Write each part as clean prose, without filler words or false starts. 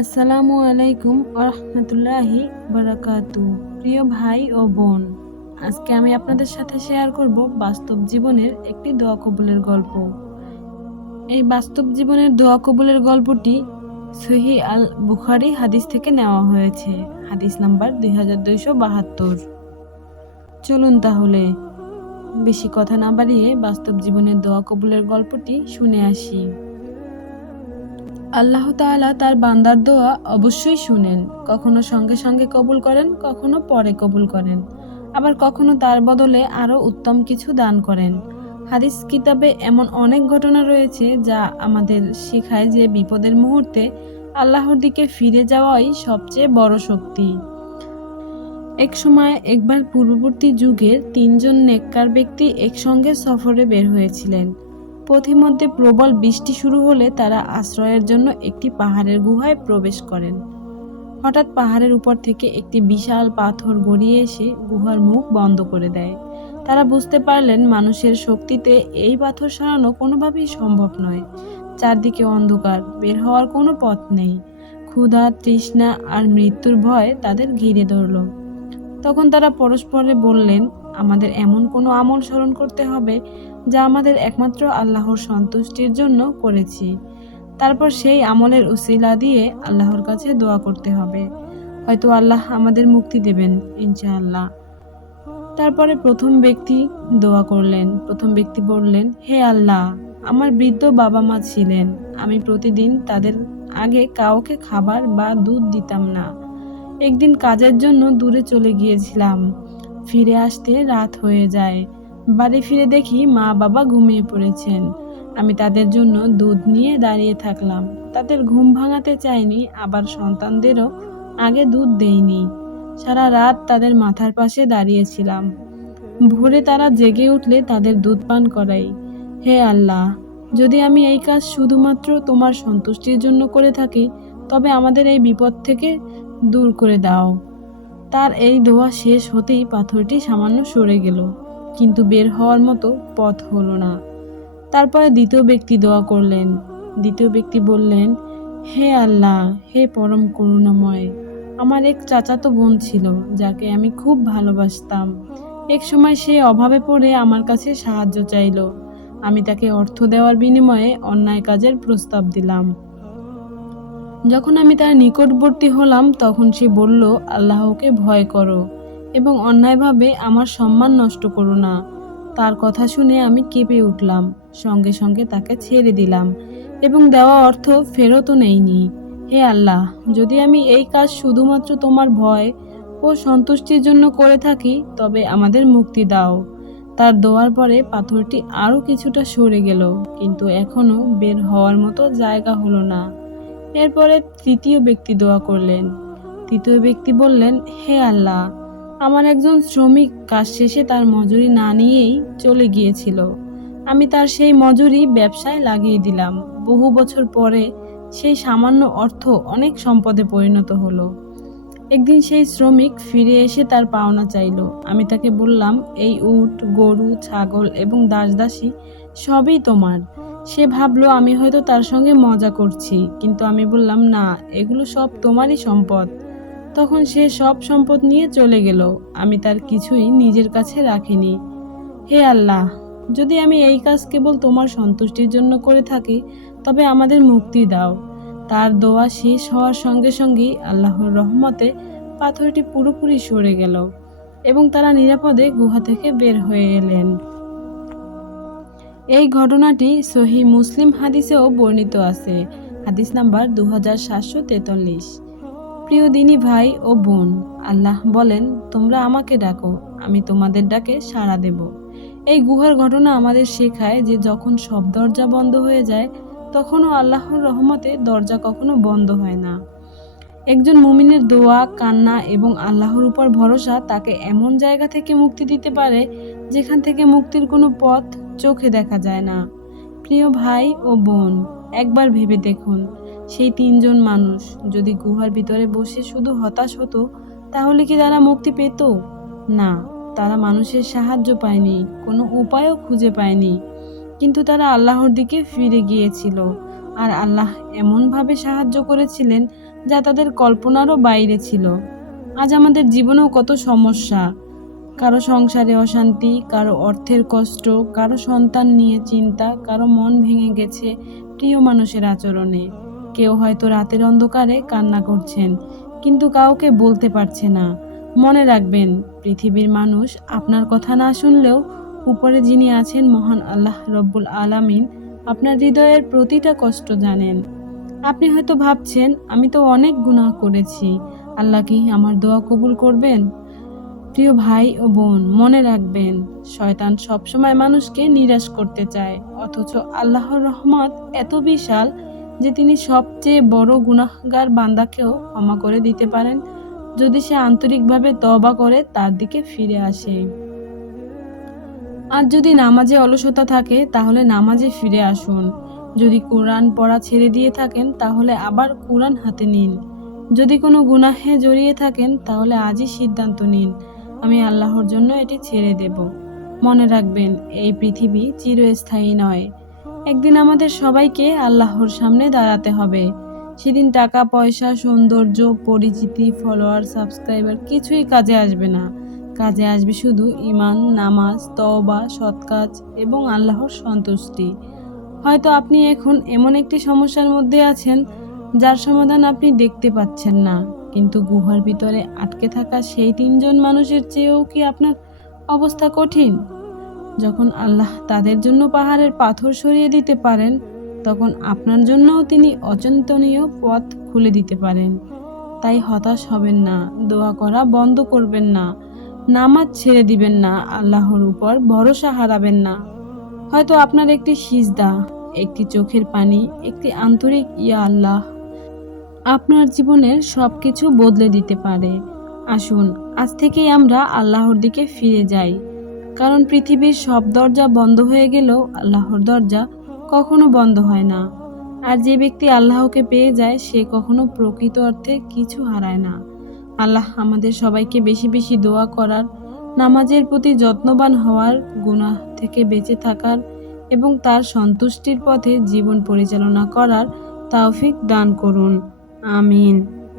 আসসালামু আলাইকুম ওরহমতুল্লাহি বারাকাতু। প্রিয় ভাই ও বোন, আজকে আমি আপনাদের সাথে শেয়ার করব বাস্তব জীবনের একটি দোয়া কবুলের গল্প। এই বাস্তব জীবনের দোয়া কবুলের গল্পটি সহিহ আল বুখারী হাদিস থেকে নেওয়া হয়েছে। হাদিস নাম্বার 2272। চলুন তাহলে বেশি কথা না বাড়িয়ে বাস্তব জীবনের দোয়া কবুলের গল্পটি শুনে আসি। আল্লাহ তাআলা তার বান্দার দোয়া অবশ্যই শুনেন। কখনো সঙ্গে সঙ্গে কবুল করেন, কখনো পরে কবুল করেন, আবার কখনো তার বদলে আরও উত্তম কিছু দান করেন। হাদিস কিতাবে এমন অনেক ঘটনা রয়েছে যা আমাদের শেখায় যে বিপদের মুহূর্তে আল্লাহর দিকে ফিরে যাওয়াই সবচেয়ে বড় শক্তি। একবার পূর্ববর্তী যুগের 3জন নেককার ব্যক্তি একসঙ্গে সফরে বের হয়েছিলেন। পথিমধ্যে প্রবল বৃষ্টি শুরু হলে তারা আশ্রয়ের জন্য একটি পাহাড়ের গুহায় প্রবেশ করেন। হঠাৎ পাহাড়ের উপর থেকে একটি বিশাল পাথর গড়িয়ে এসে গুহার মুখ বন্ধ করে দেয়। তারা বুঝতে পারলেন মানুষের শক্তিতে এই পাথর সরানো কোনোভাবেই সম্ভব নয়। চারদিকে অন্ধকার, বের হওয়ার কোনো পথ নেই। ক্ষুধা, তৃষ্ণা আর মৃত্যুর ভয় তাদের ঘিরে ধরল। তখন তারা পরস্পরে বললেন, আমাদের এমন কোনো আমল স্মরণ করতে হবে যা আমাদের একমাত্র আল্লাহর সন্তুষ্টির জন্য করেছি। তারপর সেই আমলের উসিলা দিয়ে আল্লাহর কাছে দোয়া করতে হবে। হয়তো আল্লাহ আমাদের মুক্তি দেবেন, ইনশাআল্লাহ। তারপরে প্রথম ব্যক্তি দোয়া করলেন। প্রথম ব্যক্তি বললেন, হে আল্লাহ, আমার বৃদ্ধ বাবা মা ছিলেন। আমি প্রতিদিন তাদের আগে কাউকে খাবার বা দুধ দিতাম না। একদিন কাজের জন্য দূরে চলে গিয়েছিলাম। ফিরে আসতে রাত হয়ে যায়। বাড়ি ফিরে দেখি মা বাবা ঘুমিয়ে পড়েছেন। আমি তাদের জন্য দুধ নিয়ে দাঁড়িয়ে থাকলাম। তাদের ঘুম ভাঙাতে চাইনি, আবার সন্তানদেরও আগে দুধ দেইনি। সারা রাত তাদের মাথার পাশে দাঁড়িয়েছিলাম। ভোরে তারা জেগে উঠলে তাদের দুধ পান করাই। হে আল্লাহ, যদি আমি এই কাজ শুধুমাত্র তোমার সন্তুষ্টির জন্য করে থাকি, তবে আমাদের এই বিপদ থেকে দূর করে দাও। তার এই দোয়া শেষ হতেই পাথরটি সামান্য সরে গেল, কিন্তু বের হওয়ার মতো পথ হলো না। তারপরে দ্বিতীয় ব্যক্তি দোয়া করলেন। দ্বিতীয় ব্যক্তি বললেন, হে আল্লাহ, হে পরম করুণাময়, আমার এক চাচাতো বোন ছিল যাকে আমি খুব ভালোবাসতাম। এক সময় সে অভাবে পড়ে আমার কাছে সাহায্য চাইল। আমি তাকে অর্থ দেওয়ার বিনিময়ে অন্যায় কাজের প্রস্তাব দিলাম। যখন আমি তার নিকটবর্তী হলাম তখন সে বলল, আল্লাহকে ভয় করো এবং অন্যায়ভাবে আমার সম্মান নষ্ট করো না। তার কথা শুনে আমি কেঁপে উঠলাম। সঙ্গে সঙ্গে তাকে ছেড়ে দিলাম এবং দেওয়া অর্থ ফেরতও নেইনি। হে আল্লাহ, যদি আমি এই কাজ শুধুমাত্র তোমার ভয় ও সন্তুষ্টির জন্য করে থাকি, তবে আমাদের মুক্তি দাও। তার দোয়ার পরে পাথরটি আরও কিছুটা সরে গেল, কিন্তু এখনো বের হওয়ার মতো জায়গা হলো না। এরপরে তৃতীয় ব্যক্তি দোয়া করলেন। তৃতীয় ব্যক্তি বললেন, হে আল্লাহ, আমার একজন শ্রমিক কাজ শেষে তার মজুরি না নিয়েই চলে গিয়েছিল। আমি তার সেই মজুরি ব্যবসায় লাগিয়ে দিলাম। বহু বছর পরে সেই সামান্য অর্থ অনেক সম্পদে পরিণত হলো। একদিন সেই শ্রমিক ফিরে এসে তার পাওনা চাইল। আমি তাকে বললাম, এই উট, গরু, ছাগল এবং দাসদাসী সবই তোমার। সে ভাবলো আমি হয়তো তার সঙ্গে মজা করছি, কিন্তু আমি বললাম, না, এগুলো সব তোমারই সম্পদ। তখন সে সব সম্পদ নিয়ে চলে গেল। আমি তার কিছুই নিজের কাছে রাখিনি। হে আল্লাহ, যদি আমি এই কাজ কেবল তোমার সন্তুষ্টির জন্য করে থাকি, তবে আমাদের মুক্তি দাও। তার দোয়া শেষ হওয়ার সঙ্গে সঙ্গেই আল্লাহর রহমতে পাথরটি পুরোপুরি সরে গেল এবং তারা নিরাপদে গুহা থেকে বের হয়ে এলেন। এই ঘটনাটি সহিহ মুসলিম হাদিসেও বর্ণিত আছে। হাদিস নাম্বার 2743। প্রিয় দিনী ভাই ও বোন, আল্লাহ বলেন, তোমরা আমাকে ডাকো, আমি তোমাদের ডাকে সাড়া দেব। এই গুহার ঘটনা আমাদের শেখায় যে যখন সব দরজা বন্ধ হয়ে যায়, তখনও আল্লাহর রহমতে দরজা কখনো বন্ধ হয় না। একজন মুমিনের দোয়া, কান্না এবং আল্লাহর উপর ভরসা তাকে এমন জায়গা থেকে মুক্তি দিতে পারে যেখান থেকে মুক্তির কোনো পথ চোখে দেখা যায় না। প্রিয় ভাই ও বোন, একবার ভেবে দেখুন, সেই 3জন মানুষ যদি গুহার ভিতরে বসে শুধু হতাশ হতো, তাহলে কি তারা মুক্তি পেত? না, তারা মানুষের সাহায্য পায়নি, কোনো উপায়ও খুঁজে পায়নি। কিন্তু তারা আল্লাহর দিকে ফিরে গিয়েছিল, আর আল্লাহ এমনভাবে সাহায্য করেছিলেন যা তাদের কল্পনারও বাইরে ছিল। আজ আমাদের জীবনেও কত সমস্যা, কারো সংসারে অশান্তি, কারো অর্থের কষ্ট, কারো সন্তান নিয়ে চিন্তা, কারো মন ভেঙে গেছে প্রিয় মানুষের আচরণে। কেউ হয়তো রাতের অন্ধকারে কান্না করছেন, কিন্তু কাউকে বলতে পারছে না। মনে রাখবেন, পৃথিবীর মানুষ আপনার কথা না শুনলেও উপরে যিনি আছেন মহান আল্লাহ রব্বুল আলামিন আপনার হৃদয়ের প্রতিটা কষ্ট জানেন। আপনি হয়তো ভাবছেন, আমি তো অনেক গুনাহ করেছি, আল্লাহ কি আমার দোয়া কবুল করবেন? প্রিয় ভাই ও বোন, মনে রাখবেন, শয়তান সবসময় মানুষকে নিরাশ করতে চায়, অথচ আল্লাহর রহমত এত বিশাল যে তিনি সবচেয়ে বড় গুনাহগার বান্দাকেও ক্ষমা করে দিতে পারেন, যদি সে আন্তরিকভাবে তওবা করে তার দিকে ফিরে আসে। আর যদি নামাজে অলসতা থাকে, তাহলে নামাজে ফিরে আসুন। যদি কোরআন পড়া ছেড়ে দিয়ে থাকেন, তাহলে আবার কোরআন হাতে নিন। যদি কোনো গুনাহে জড়িয়ে থাকেন, তাহলে আজই সিদ্ধান্ত নিন, আমি আল্লাহর জন্য এটি ছেড়ে দেব। মনে রাখবেন, এই পৃথিবী চিরস্থায়ী নয়। একদিন আমাদের সবাইকে আল্লাহর সামনে দাঁড়াতে হবে। সেদিন টাকা পয়সা, সৌন্দর্য, পরিচিতি, ফলোয়ার, সাবস্ক্রাইবার কিছুই কাজে আসবে না। কাজে আসবে শুধু ঈমান, নামাজ, তওবা, সৎ কাজ এবং আল্লাহর সন্তুষ্টি। হয়তো আপনি এখন এমন একটি সমস্যার মধ্যে আছেন যার সমাধান আপনি দেখতে পাচ্ছেন না, কিন্তু গুহার ভিতরে আটকে থাকা সেই 3জন মানুষের চেয়েও কি আপনার অবস্থা কঠিন? যখন আল্লাহ তাদের জন্য পাহাড়ের পাথর সরিয়ে দিতে পারেন, তখন আপনার জন্যও তিনি অচিন্তনীয় পথ খুলে দিতে পারেন। তাই হতাশ হবেন না, দোয়া করা বন্ধ করবেন না, নামাজ ছেড়ে দিবেন না, আল্লাহর উপর ভরসা হারাবেন না। হয়তো আপনার একটি সিজদা, একটি চোখের পানি, একটি আন্তরিক ইয়া আল্লাহ আপনার জীবনের সবকিছু বদলে দিতে পারে। আসুন, আজ থেকেই আমরা আল্লাহর দিকে ফিরে যাই, কারণ পৃথিবীর সব দরজা বন্ধ হয়ে গেলেও আল্লাহর দরজা কখনো বন্ধ হয় না। আর যে ব্যক্তি আল্লাহকে পেয়ে যায়, সে কখনো প্রকৃত অর্থে কিছু হারায় না। আল্লাহ আমাদের সবাইকে বেশি বেশি দোয়া করার, নামাজের প্রতি যত্নবান হওয়ার, গুনাহ থেকে বেঁচে থাকার এবং তার সন্তুষ্টির পথে জীবন পরিচালনা করার তৌফিক দান করুন। আমিন।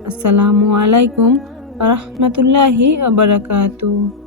আসসালামু আলাইকুম ওয়া রাহমাতুল্লাহি ওয়া বারাকাতুহু।